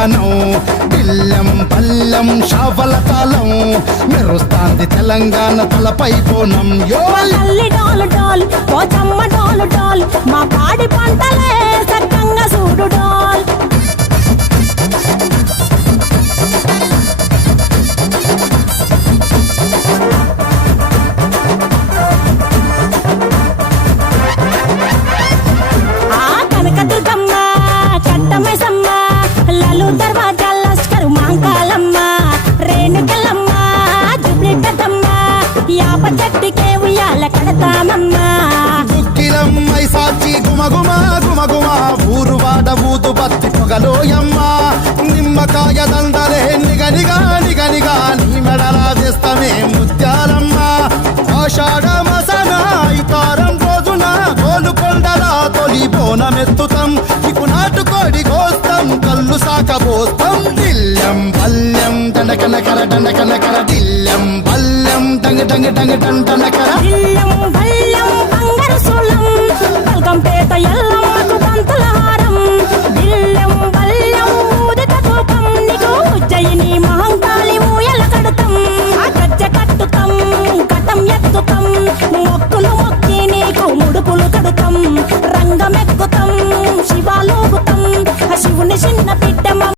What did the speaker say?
కళ్యాణం పిల్లం పల్లెం షావల తాళం మెరుస్తాంది తెలంగాణ తలపై బోనం యో తల్లి డోలు డోల్ పోచమ్మ డోలు డోల్ మా పాడి పంటలే సక్కంగా చూడు డోల్ ఆ కనకదుర్గమ్మ కట్టమైసమ్మ లలు దర్వాజా లస్కరు మాంకాలమ్మ రేణుకెళ్ళమ్మ జుబ్లి పెద్దమ్మ యాప చెట్టుకే ఉయ్యాల కడతామమ్మ దుక్కిలమ్మై సాచి గుమగుమ గుమగుమ ఊరు వాడ ఊదు బత్తి పొగలోయమ్మ నిమ్మకాయ దండలే నిగనిగా నిగనిగా నీ మెడలా వేస్తమే ముత్యాలమ్మ ఆషాఢ మసన ఇతారం రోజున గోలుకొండల తొలి బోనమెత్తుతాం ఇకు నాటుకోడి కోస్తాం కళ్ళు సాకబోస్తాం దిల్లం పల్లెం దండకనకర దండకనకర దిల్లం పల్లెం డంగ డంగ డంగ డండనకర దిల్లం